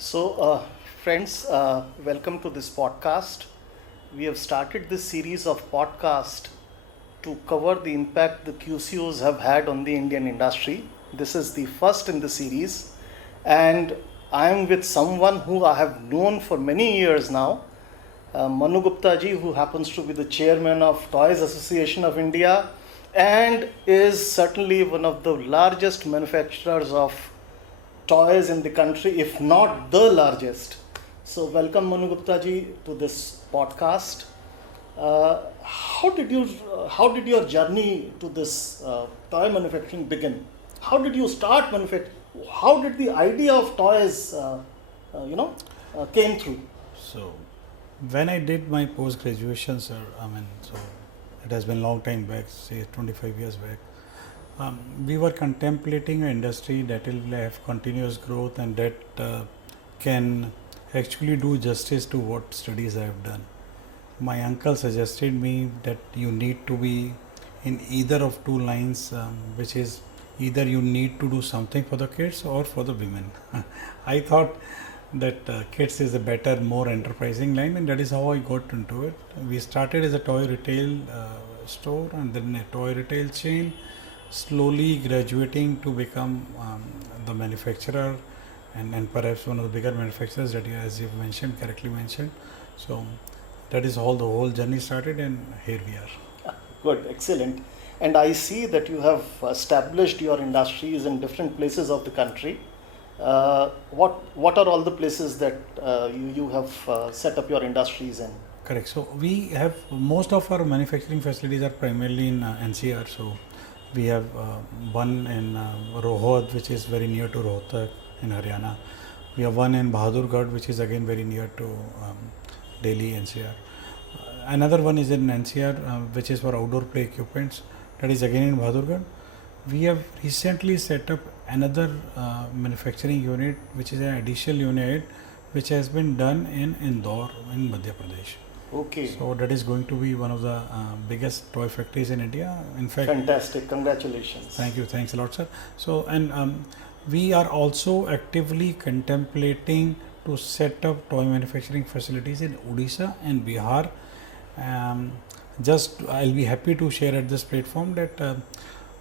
So, friends, welcome to this podcast. We have started this series of podcast to cover the impact the QCOs have had on the Indian industry. This is the first in the series, and I am with someone who I have known for many years now, Manu Gupta ji, who happens to be the chairman of Toys Association of India and is certainly one of the largest manufacturers of toys in the country, if not the largest. So, welcome Manu Gupta ji to this podcast. How did your journey to this toy manufacturing begin? How did you start manufacturing? How did the idea of toys, came through? So, when I did my post graduation, sir, it has been a long time back, say 25 years back. We were contemplating an industry that will have continuous growth and that can actually do justice to what studies I have done. My uncle suggested me that you need to be in either of two lines, which is either you need to do something for the kids or for the women. I thought that kids is a better, more enterprising line, and that is how I got into it. We started as a toy retail store and then a toy retail chain, slowly graduating to become the manufacturer and perhaps one of the bigger manufacturers that you, as you've mentioned, correctly mentioned. So that is how the whole journey started, and here we are. Good, excellent. And I see that you have established your industries in different places of the country. What are all the places that you have set up your industries in? Correct. So we have most of our manufacturing facilities are primarily in NCR. So we have one in Rohad, which is very near to Rohtak in Haryana. We have one in Bahadurgarh, which is again very near to Delhi, NCR. Another one is in NCR, which is for outdoor play equipments. That is again in Bahadurgarh. We have recently set up another manufacturing unit, which is an additional unit, which has been done in Indore in Madhya Pradesh. Okay. So that is going to be one of the biggest toy factories in India. In fact, fantastic. Congratulations. Thank you. Thanks a lot, sir. So, and we are also actively contemplating to set up toy manufacturing facilities in Odisha and Bihar. I'll be happy to share at this platform that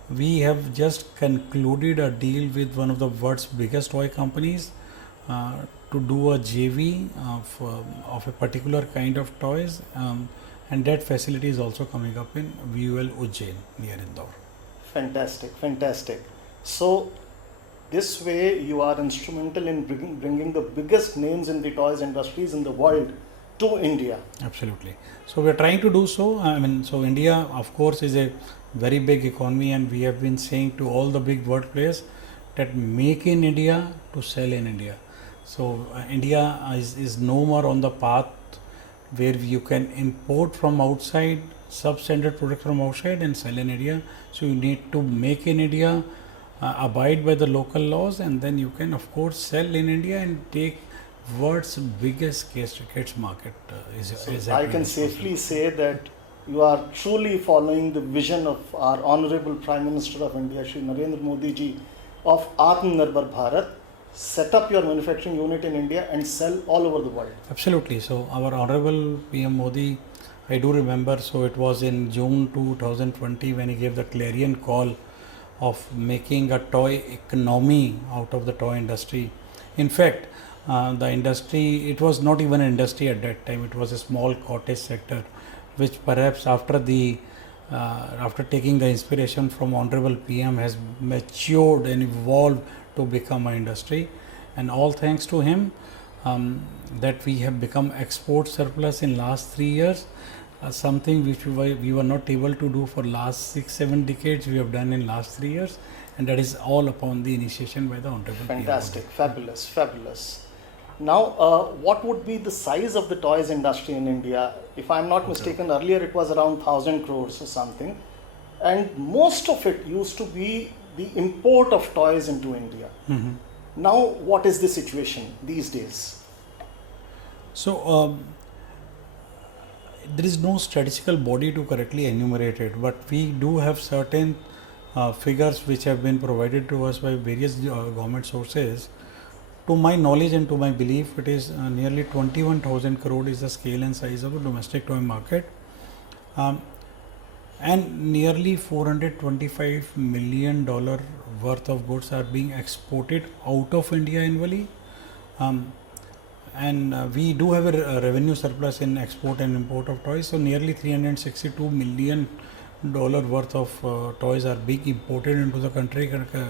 we have just concluded a deal with one of the world's biggest toy companies to do a JV of a particular kind of toys, and that facility is also coming up in VUL Ujjain near Indore. Fantastic, fantastic. So this way you are instrumental in bringing the biggest names in the toys industries in the world to India. Absolutely. So we are trying to do so. So India, of course, is a very big economy, and we have been saying to all the big world players that make in India to sell in India. So India is no more on the path where you can import from outside substandard products from outside and sell in India. So you need to make in India, abide by the local laws, and then you can of course sell in India and take world's biggest kids market. I can safely say that you are truly following the vision of our Honorable Prime Minister of India, Shri Narendra Modi ji, of Atmanirbhar Bharat. Set up your manufacturing unit in India and sell all over the world. Absolutely. So our Honorable PM Modi, I do remember, so it was in June 2020 when he gave the clarion call of making a toy economy out of the toy industry. In fact, the industry, it was not even an industry at that time, it was a small cottage sector, which perhaps after taking the inspiration from Honorable PM has matured and evolved to become an industry, and all thanks to him that we have become export surplus in last 3 years, something which we were not able to do for last 6-7 decades. We have done in last 3 years, and that is all upon the initiation by the Honorable Fantastic, PM. fabulous. Now, what would be the size of the toys industry in India? If I'm not mistaken, earlier it was around 1,000 crores or something, and most of it used to be the import of toys into India. Mm-hmm. Now, what is the situation these days? So, there is no statistical body to correctly enumerate it, but we do have certain figures which have been provided to us by various government sources to my knowledge and to my belief, it is nearly 21,000 crore is the scale and size of the domestic toy market. And nearly $425 million worth of goods are being exported out of India annually. And we do have a revenue surplus in export and import of toys. So nearly $362 million worth of toys are being imported into the country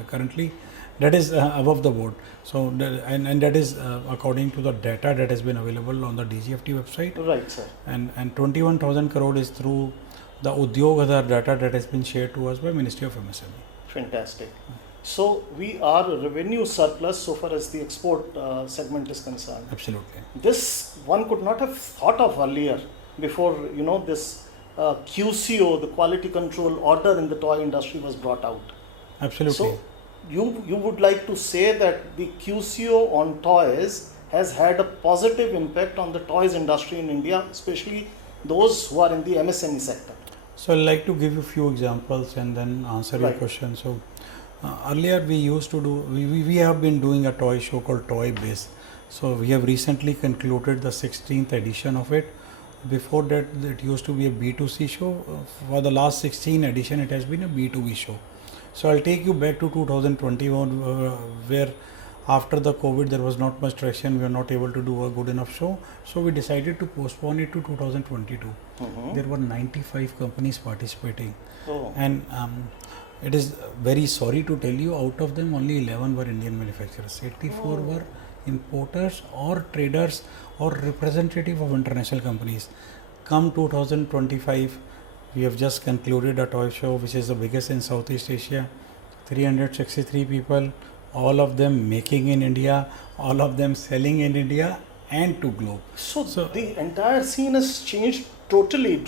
currently. That is above the board. So and that is according to the data that has been available on the DGFT website. Right, sir. And 21,000 crore is through the Udyog Aadhar data that has been shared to us by Ministry of MSME. Fantastic. So we are a revenue surplus so far as the export segment is concerned. Absolutely. This one could not have thought of earlier, before this QCO, the quality control order in the toy industry, was brought out. Absolutely. So you would like to say that the QCO on toys has had a positive impact on the toys industry in India, especially those who are in the MSME sector. So I'd like to give you a few examples and then answer your Right. question. So earlier we used to do, we have been doing a toy show called Toy Biz. So we have recently concluded the 16th edition of it. Before that, it used to be a B2C show. For the last 16 edition, it has been a B2B show. So I'll take you back to 2021, where after the COVID there was not much traction. We were not able to do a good enough show. So we decided to postpone it to 2022. There were 95 companies participating. Oh. And it is very sorry to tell you, out of them only 11 were Indian manufacturers. 84 were importers or traders or representative of international companies. Come 2025, we have just concluded a toy show which is the biggest in Southeast Asia. 363 people, all of them making in India, all of them selling in India and to globe. So the entire scene has changed totally,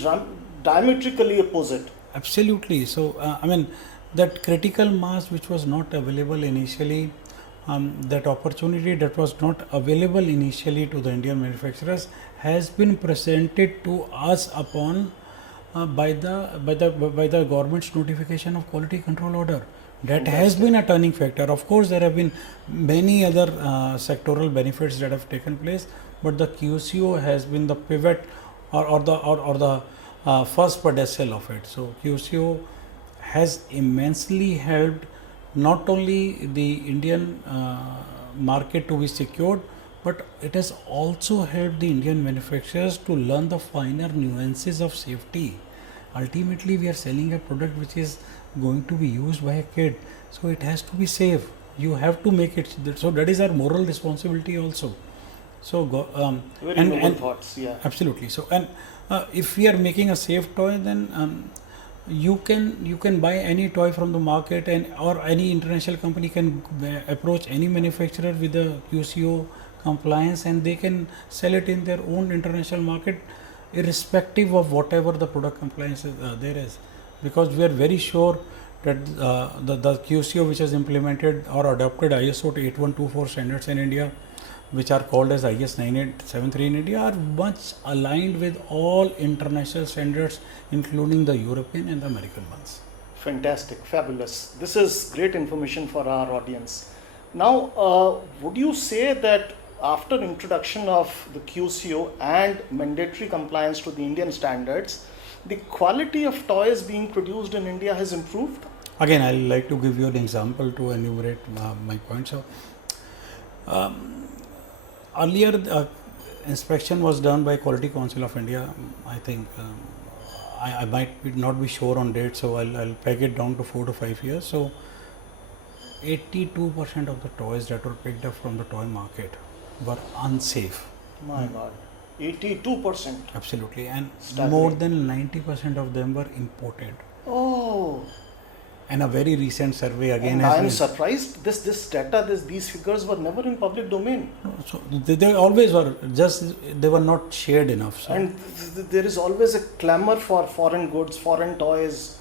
diametrically opposite. Absolutely. So I mean, that critical mass which was not available initially, that opportunity that was not available initially to the Indian manufacturers has been presented to us upon by the government's notification of quality control order. That has been a turning factor. Of course, there have been many other sectoral benefits that have taken place, but the QCO has been the pivot or the first pedestal of it. So QCO has immensely helped not only the Indian market to be secured, but it has also helped the Indian manufacturers to learn the finer nuances of safety. Ultimately, we are selling a product which is going to be used by a kid, so it has to be safe. You have to make it. So that is our moral responsibility also. So Very noble thoughts, yeah. Absolutely. So if we are making a safe toy, then you can buy any toy from the market, or any international company can approach any manufacturer with the QCO compliance, and they can sell it in their own international market, irrespective of whatever the product compliance there is, because we are very sure that the QCO which has implemented or adopted ISO 8124 standards in India, which are called as IS 9873 in India, are much aligned with all international standards, including the European and the American ones. Fantastic, fabulous. This is great information for our audience. Now, would you say that after introduction of the QCO and mandatory compliance to the Indian standards, the quality of toys being produced in India has improved? Again, I like to give you an example to enumerate my points. So, earlier inspection was done by Quality Council of India. I think I might not be sure on date, so I'll peg it down to 4 to 5 years. So 82% of the toys that were picked up from the toy market were unsafe. My God, 82%. Absolutely, and Staggering. more than 90% of them were imported. Oh, And a very recent survey again and has I am been. This data, these figures were never in public domain. So they always were, just they were not shared enough. So. And there is always a clamor for foreign goods, foreign toys.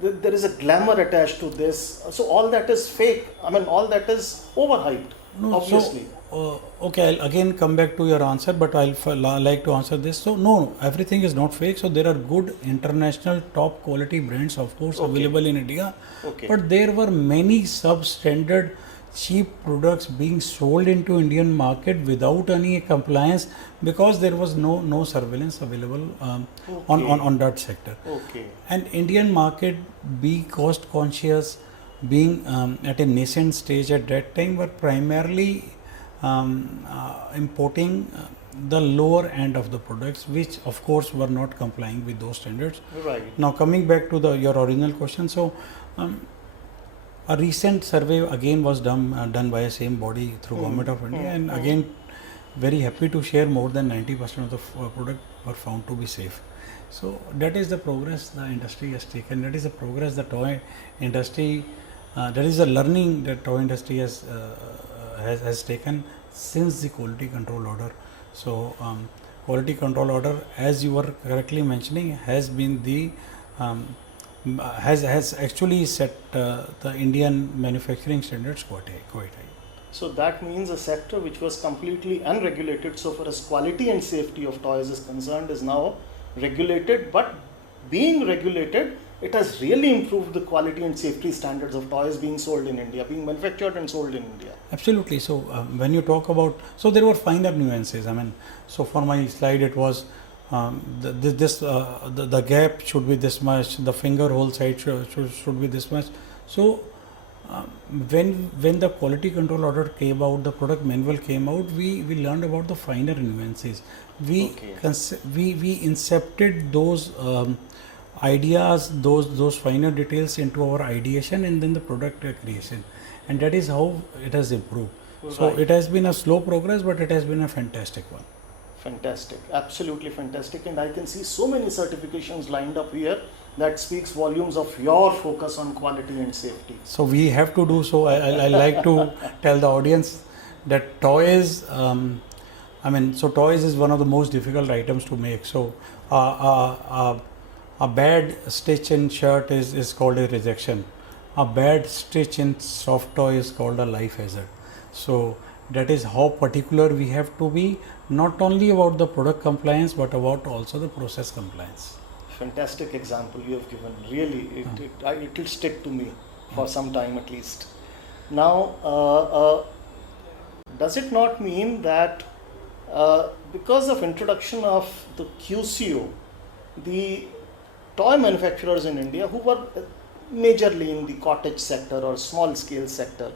There is a glamour attached to this. So all that is fake. I mean, all that is overhyped, No, obviously. So, okay, I'll again come back to your answer, but I'll like to answer this. So, no, everything is not fake. So, there are good international top quality brands, of course, Okay. available in India. Okay. But there were many substandard cheap products being sold into Indian market without any compliance, because there was no surveillance available on that sector. Okay. And Indian market, be cost conscious, being at a nascent stage at that time, were primarily importing the lower end of the products, which of course were not complying with those standards. Right. Now coming back to your original question, so a recent survey again was done by the same body through Government of India, and again very happy to share more than 90% of the product were found to be safe. So that is the progress the industry has taken. That is the progress the toy industry, that is the learning that toy industry has taken since the quality control order. So quality control order, as you were correctly mentioning, has been the has actually set the Indian manufacturing standards quite high. So that means a sector which was completely unregulated, so far as quality and safety of toys is concerned, is now regulated. But being regulated, it has really improved the quality and safety standards of toys being sold in India, being manufactured and sold in India. Absolutely. So when you talk about, so there were finer nuances. I mean, so for my slide it was the gap should be this much, the finger hole side should be this much. So when the quality control order came out, the product manual came out, we learned about the finer nuances. We incepted those ideas, those finer details into our ideation and then the product creation, and that is how it has improved. Right. So it has been a slow progress, but it has been a fantastic one. Fantastic, absolutely fantastic, and I can see so many certifications lined up here that speaks volumes of your focus on quality and safety. So we have to do so. I like to tell the audience that toys, so toys is one of the most difficult items to make. So a bad stitch in shirt is called a rejection. A bad stitch in soft toy is called a life hazard. So that is how particular we have to be, not only about the product compliance but about also the process compliance. Fantastic example you have given. Really, it will stick to me for some time at least. Now, does it not mean that because of introduction of the QCO, the toy manufacturers in India who were majorly in the cottage sector or small scale sector,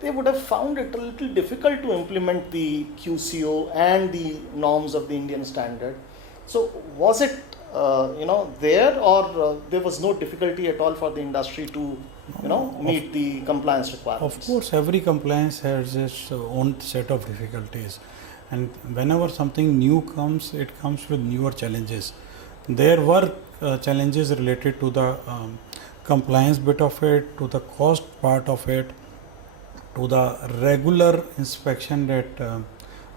they would have found it a little difficult to implement the QCO and the norms of the Indian standard. So was it there, or there was no difficulty at all for the industry to meet the compliance requirements? Of course, every compliance has its own set of difficulties, and whenever something new comes, it comes with newer challenges. There were challenges related to the compliance bit of it, to the cost part of it, to the regular inspection that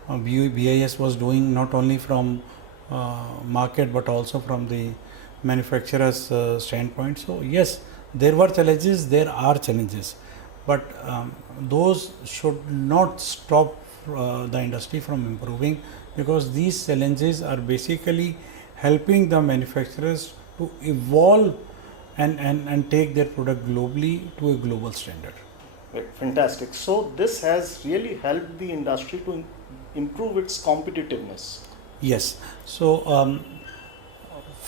BIS was doing, not only from market but also from the manufacturer's standpoint. So yes, there were challenges, there are challenges, but those should not stop the industry from improving, because these challenges are basically helping the manufacturers to evolve and take their product globally to a global standard. Right, fantastic. So this has really helped the industry to improve its competitiveness. Yes. So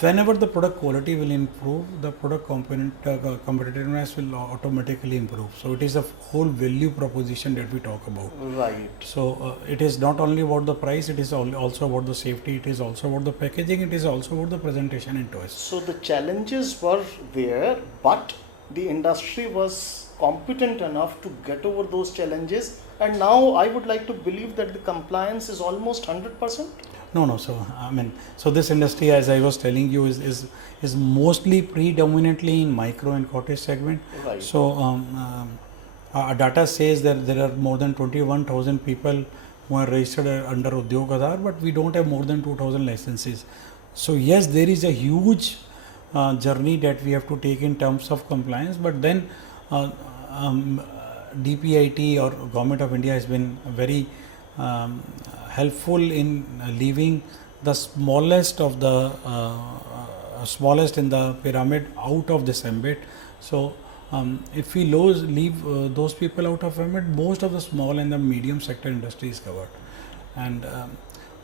whenever the product quality will improve, the product competitiveness will automatically improve. So it is a whole value proposition that we talk about. Right. So it is not only about the price, it is also about the safety, it is also about the packaging, it is also about the presentation and toys. So the challenges were there, but the industry was competent enough to get over those challenges, and now I would like to believe that the compliance is almost 100%. No. So this industry, as I was telling you, is mostly predominantly in micro and cottage segment. Right. So our data says that there are more than 21,000 people who are registered under Udyog Aadhaar, but we don't have more than 2,000 licenses. So yes, there is a huge journey that we have to take in terms of compliance, but then DPIT or Government of India has been very helpful in leaving the smallest in the pyramid out of this ambit. So If we leave those people out of it, most of the small and the medium sector industry is covered. And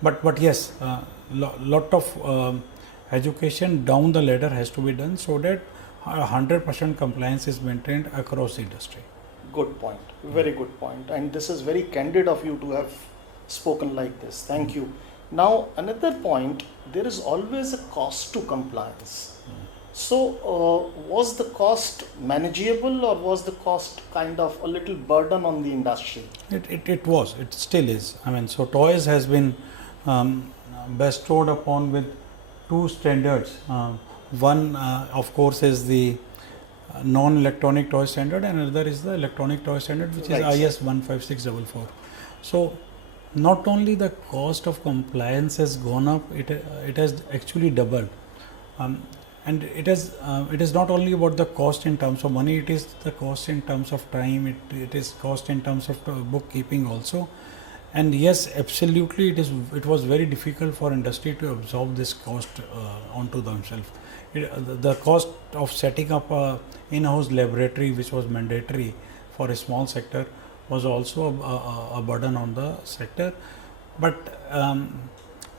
but yes, lot of education down the ladder has to be done so that 100% compliance is maintained across the industry. Good point. Very good point. And this is very candid of you to have spoken like this. Thank you. Now, another point, there is always a cost to compliance. So, was the cost manageable or was the cost kind of a little burden on the industry? It was, it still is. I mean, so toys has been bestowed upon with two standards. One, of course, is the non-electronic toy standard, and another is the electronic toy standard, which Right, is IS 15644. So, not only the cost of compliance has gone up, it has actually doubled. And it is not only about the cost in terms of money, it is the cost in terms of time, it is cost in terms of bookkeeping also. And yes, absolutely, it was very difficult for industry to absorb this cost onto themselves. The cost of setting up a in-house laboratory, which was mandatory for a small sector, was also a burden on the sector. But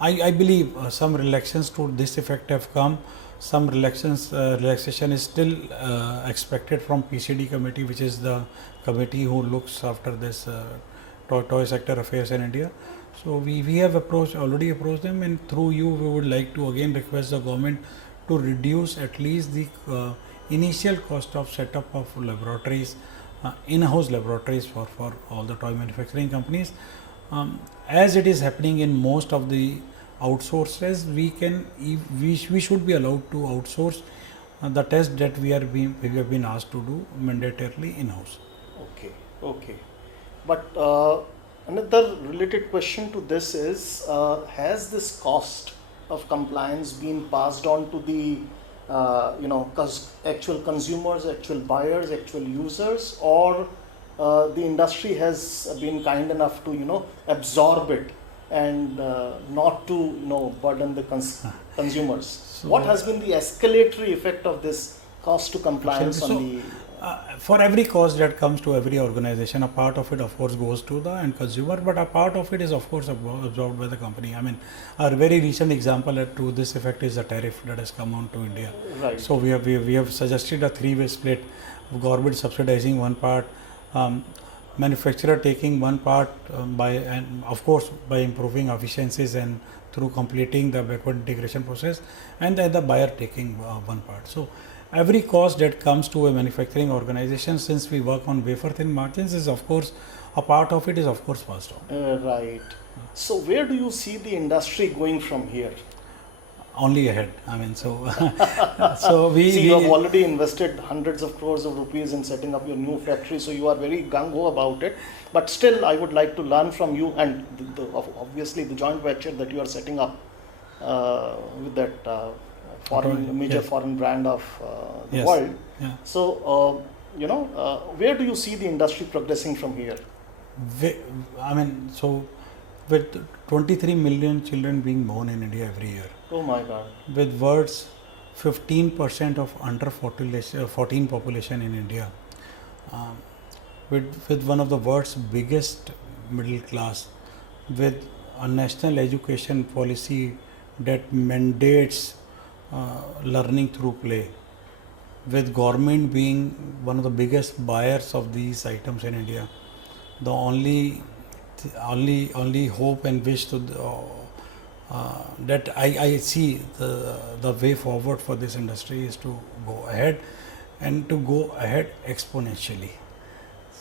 I believe some relaxations to this effect have come. Some relaxation is still expected from PCD committee, which is the committee who looks after this toy sector affairs in India. So we have already approached them, and through you we would like to again request the government to reduce at least the initial cost of setup of laboratories, in-house laboratories for all the toy manufacturing companies. As it is happening in most of the outsources, we should be allowed to outsource the test that we have been asked to do mandatorily in-house. Okay. But another related question to this is, has this cost of compliance been passed on to the actual consumers, actual buyers, actual users, or the industry has been kind enough to absorb it and not to burden the consumers? So what has been the escalatory effect of this cost to compliance on the for every cost that comes to every organization, a part of it of course goes to the end consumer, but a part of it is of course absorbed by the company. I mean, a very recent example to this effect is the tariff that has come on to India. Right. So we have suggested a three-way split, government subsidizing one part, manufacturer taking one part and of course by improving efficiencies and through completing the backward integration process, and then the buyer taking one part. So every cost that comes to a manufacturing organization, since we work on wafer thin margins, is of course a part of it is of course passed on. Right. So where do you see the industry going from here? Only ahead. I mean, so we see, you have already invested hundreds of crores of rupees in setting up your new factory, so you are very gung-ho about it. But still, I would like to learn from you, and obviously the joint venture that you are setting up with that major foreign brand of the world. Yeah. So, where do you see the industry progressing from here? I mean, so with 23 million children being born in India every year. Oh my God. With world's 15% of under 14 population in India, with one of the world's biggest middle class, with a national education policy that mandates learning through play, with government being one of the biggest buyers of these items in India, the only hope and wish to that I see the way forward for this industry is to go ahead, and to go ahead exponentially.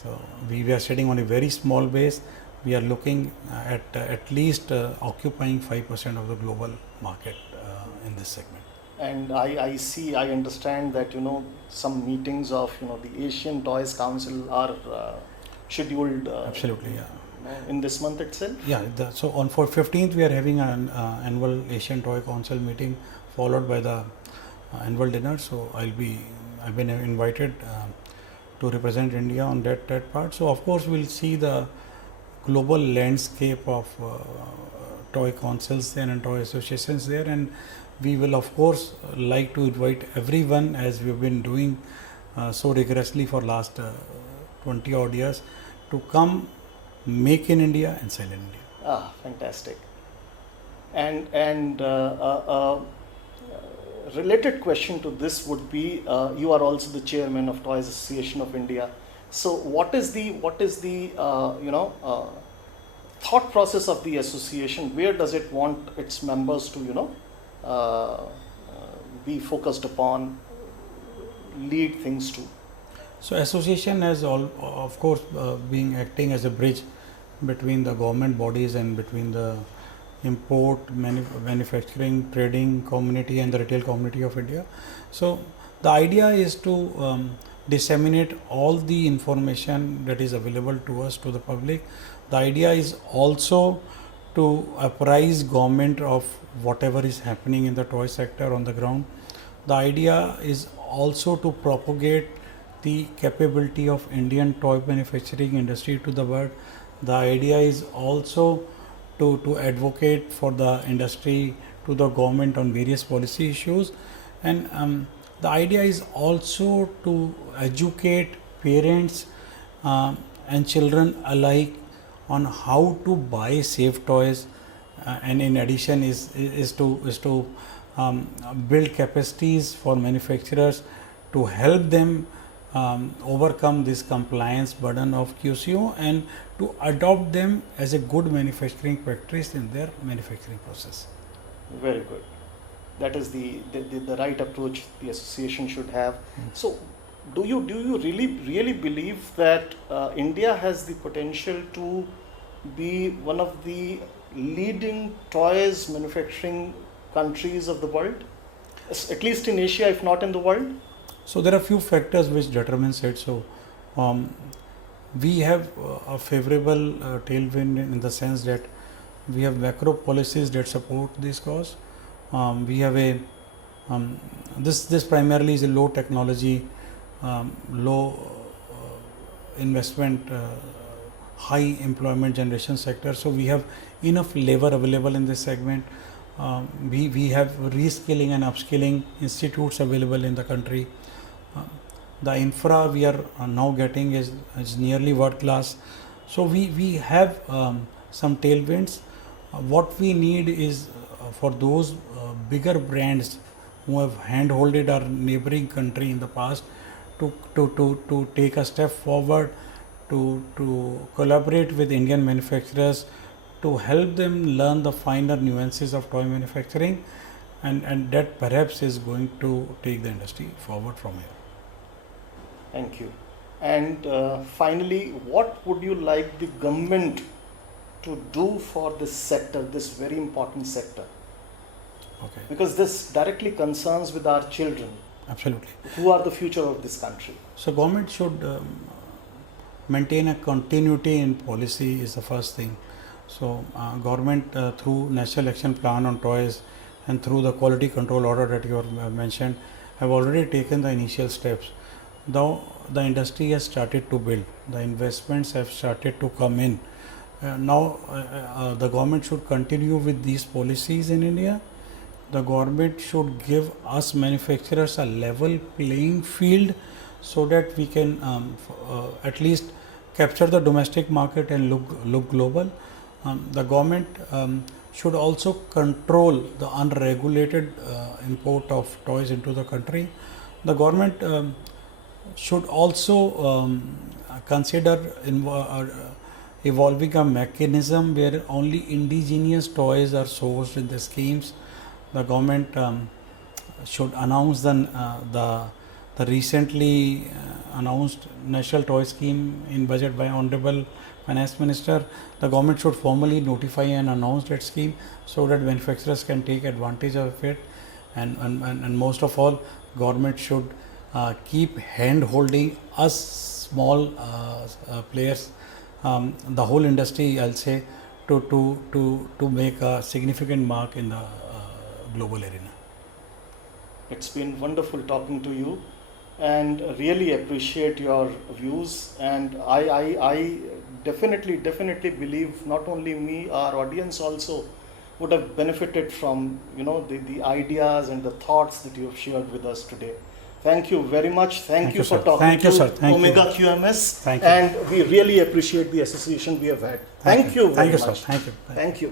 So we are sitting on a very small base. We are looking at least occupying 5% of the global market in this segment. And I understand that some meetings of the Asian Toys Council are scheduled. Absolutely, yeah. In this month itself? Yeah, so on 15th we are having an annual Asian Toy Council meeting, followed by the annual dinner. So I've been invited to represent India on that part. So of course we'll see the global landscape of toy councils there and toy associations there, and we will of course like to invite everyone, as we've been doing so rigorously for last 20 odd years to come make in India and sell in India. Ah, fantastic. And related question to this would be, you are also the chairman of Toys Association of India. So what is the thought process of the association? Where does it want its members to be focused upon, lead things to? So association has of course being acting as a bridge between the government bodies and between the import, manufacturing, trading community and the retail community of India. So the idea is to disseminate all the information that is available to us to the public. The idea is also to apprise government of whatever is happening in the toy sector on the ground. The idea is also to propagate the capability of Indian toy manufacturing industry to the world. The idea is also to advocate for the industry to the government on various policy issues, and the idea is also to educate parents and children alike on how to buy safe toys, and in addition is to build capacities for manufacturers to help them overcome this compliance burden of QCO and to adopt them as a good manufacturing practice in their manufacturing process. Very good. That is the right approach the association should have. So, do you really believe that India has the potential to be one of the leading toys manufacturing countries of the world, at least in Asia, if not in the world? So there are few factors which determines it. So we have a favorable tailwind in the sense that we have macro policies that support this cause. We have a this primarily is a low technology, low investment, high employment generation sector. So we have enough labor available in this segment. We have reskilling and upskilling institutes available in the country. The infra we are now getting is nearly world class. So we have some tailwinds. What we need is for those bigger brands who have handholded our neighboring country in the past to take a step forward, to collaborate with Indian manufacturers, to help them learn the finer nuances of toy manufacturing, and that perhaps is going to take the industry forward from here. Thank you. And finally, what would you like the government to do for this sector, this very important sector? Okay. Because this directly concerns with our children. Absolutely. Who are the future of this country? So government should maintain a continuity in policy is the first thing. So government through National Action Plan on Toys and through the quality control order that you have mentioned have already taken the initial steps. Now the industry has started to build, the investments have started to come in. Now the government should continue with these policies in India. The government should give us manufacturers a level playing field so that we can at least capture the domestic market and look global. The government should also control the unregulated import of toys into the country. The government should also consider evolving a mechanism where only indigenous toys are sourced in the schemes. The government should announce the recently announced national toy scheme in budget by Honorable Finance Minister. The government should formally notify and announce that scheme so that manufacturers can take advantage of it, and most of all, government should keep hand holding us small players, the whole industry, I'll say, to make a significant mark in the global arena. It's been wonderful talking to you, and really appreciate your views. And I definitely believe not only me, our audience also would have benefited from the ideas and the thoughts that you have shared with us today. Thank you very much. Thank you for sir. talking Thank you, to sir. Thank you. Omega QMS. Thank you. And we really appreciate the association we have had. Thank you very Thank you, much. sir. Thank you. Thank you.